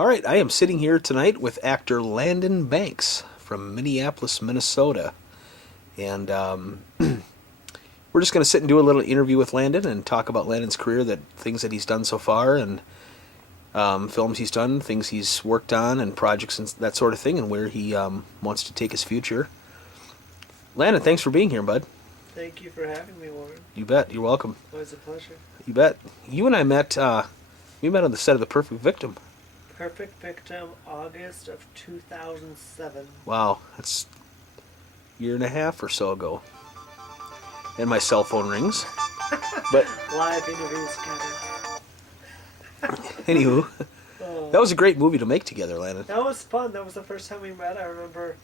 All right, I am sitting here tonight with actor Landyn Banx from Minneapolis, Minnesota. And we're just going to sit and do a little interview with Landyn and talk about Landyn's career, things that he's done so far, and films he's done, things he's worked on, and projects and that sort of thing, and where he wants to take his future. Landyn, thanks for being here, bud. Thank you for having me, Warren. You bet. You're welcome. Always a pleasure. You bet. You and I met. We met on the set of The Perfect Victim. Perfect Victim, August of 2007. Wow, that's a year and a half or so ago. And my cell phone rings. But Live interviews, anywho, Oh, that was a great movie to make together, Landyn. that was fun. That was the first time we met. I remember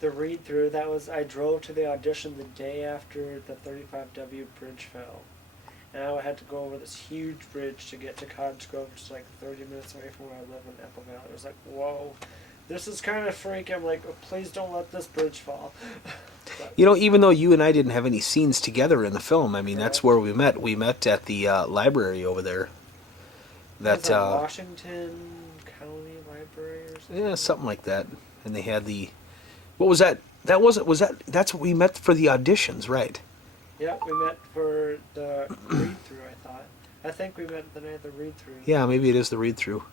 the read through. I drove to the audition the day after the 35W bridge fell. And I had to go over this huge bridge to get to Cottage Grove, which is like 30 minutes away from where I live in Apple Valley. I was like, whoa, this is kind of freaky. I'm like, oh, please don't let this bridge fall. But, You know, even though you and I didn't have any scenes together in the film, I mean, that's where we met. We met at the library over there. That Washington County Library or something? Yeah, something like that. And they had what was that? That's what we met for the auditions, right? Yeah, we met for the read-through, I thought. I think we met the night of the read-through. Yeah, maybe it is the read-through.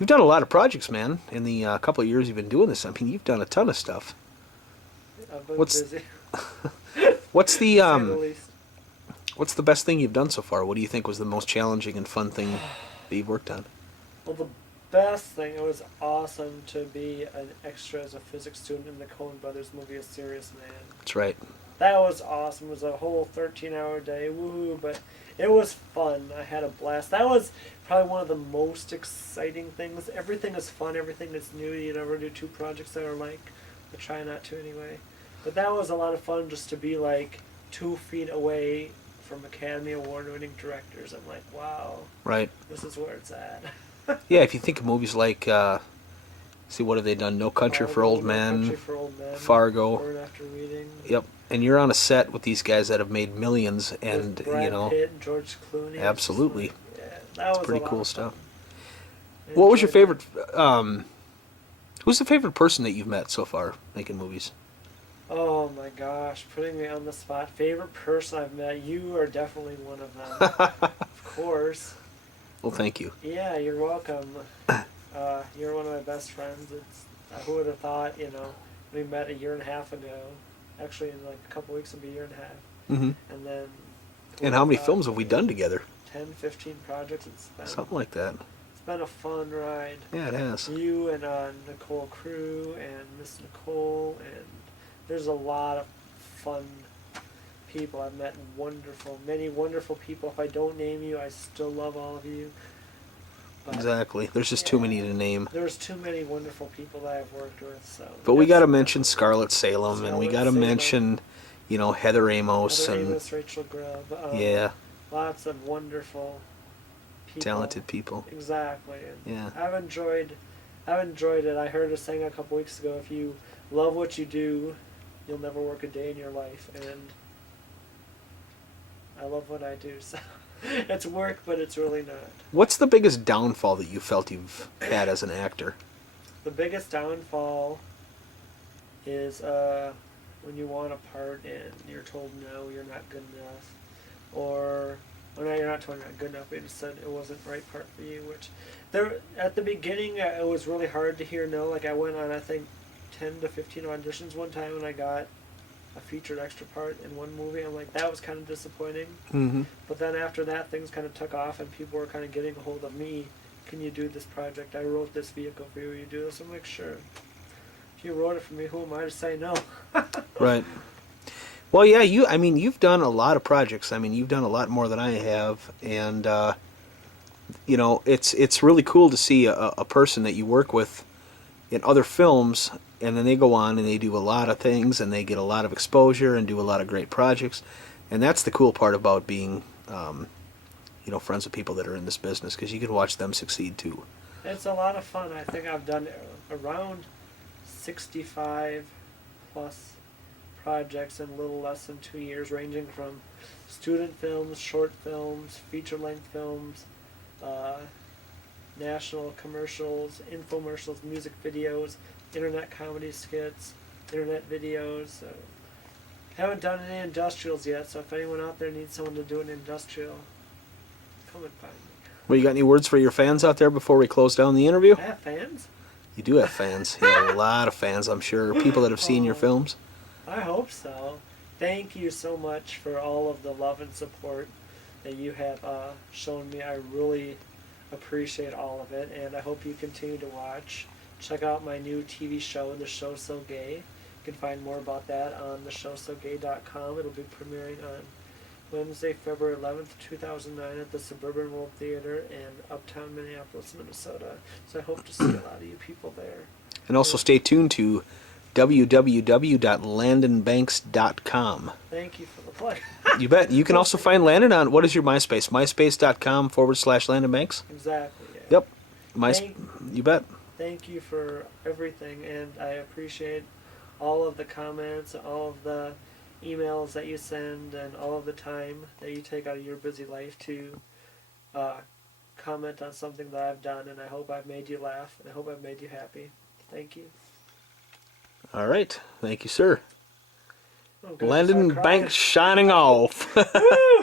You've done a lot of projects, man, in the couple of years you've been doing this. I mean, you've done a ton of stuff. I've been What's- busy, What's the to say the least. what's the best thing you've done so far? What do you think was the most challenging and fun thing that you've worked on? Well, the best thing, it was awesome to be an extra as a physics student in the Coen Brothers movie, A Serious Man. That's right. That was awesome. It was a whole 13-hour day, woohoo, but it was fun. I had a blast. That was probably one of the most exciting things. Everything is fun. Everything is new. You never do two projects that are like, I try not to anyway. But that was a lot of fun just to be like 2 feet away from Academy Award-winning directors. I'm like, wow, Right. this is where it's at. Yeah, if you think of movies like, see, what have they done? No Country for Old No Men, Country for Old Men, Fargo. Burn After Reading. Yep. And you're on a set with these guys that have made millions, and With Brad you know, Pitt and George Clooney. absolutely. Yeah, that was pretty a lot cool of fun. stuff. I What was your enjoyed favorite? Who's the favorite person that you've met so far making movies? that. Oh my gosh, putting me on the spot. Favorite person I've met? You are definitely one of them. Of course. Well, thank you. Yeah, you're welcome. You're one of my best friends. Who would have thought, we met a year and a half ago. Actually, in like a couple weeks, it'll be a year and a half. Hmm. And then... And how many films have we done together? 10, 15 projects. Something like that. It's been a fun ride. Yeah, it has. You and Nicole Crew and Miss Nicole, and there's a lot of fun people. I've met many wonderful people. If I don't name you, I still love all of you. But Exactly. There's just too yeah. many to name. There's too many wonderful people that I've worked with. So. But we that's- got to mention Scarlett Salem, and we Scarlett got to Salem. mention, Heather Amos, Heather and Amos, Rachel Grubb. yeah, Lots of wonderful people. talented people. Exactly. And Yeah. I've enjoyed it. I heard a saying a couple weeks ago, if you love what you do, you'll never work a day in your life. And I love what I do, so it's work, but it's really not. What's the biggest downfall that you felt you've had as an actor? The biggest downfall is when you want a part and you're told no, you're not good enough. Or, well, no, you're not told you're not good enough, they just said it wasn't the right part for you, which at the beginning, it was really hard to hear no. Like, I went on, I think, 10 to 15 auditions one time, and I got a featured extra part in one movie. I'm like, that was kind of disappointing. Mm-hmm. But then after that, things kind of took off, and people were kind of getting a hold of me. Can you do this project? I wrote this vehicle for you. Will you do this? I'm like, sure. If you wrote it for me, who am I to say no? Right. Well, yeah, you've done a lot of projects. I mean, you've done a lot more than I have, and it's really cool to see a person that you work with in other films, and then they go on and they do a lot of things, and they get a lot of exposure and do a lot of great projects, and that's the cool part about being, friends with people that are in this business, because you can watch them succeed too. It's a lot of fun. I think I've done around 65 plus projects in a little less than 2 years, ranging from student films, short films, feature-length films, national commercials, infomercials, music videos, internet comedy skits, internet videos. So haven't done any industrials yet, so if anyone out there needs someone to do an industrial, come and find me. Well, you got any words for your fans out there before we close down the interview? I have fans? You do have fans. You have a lot of fans, I'm sure. People that have seen your films. I hope so. Thank you so much for all of the love and support that you have shown me. I really appreciate all of it, and I hope you continue to watch. Check out my new TV show, The Show So Gay. You can find more about that on theshowsogay.com. It'll be premiering on Wednesday, February 11th, 2009 at the Suburban World Theater in Uptown Minneapolis, Minnesota. So I hope to see a lot of you people there. And also stay tuned to www.landynbanx.com. Thank you for the plug. You bet. You can also find Landyn on, what is your MySpace? MySpace.com/Landyn Banx? Exactly. Yeah. Yep. You bet. Thank you for everything, and I appreciate all of the comments, all of the emails that you send, and all of the time that you take out of your busy life to comment on something that I've done, and I hope I've made you laugh, and I hope I've made you happy. Thank you. All right. Thank you, sir. I'm gonna Landyn start crying. Banx shining off. Woo!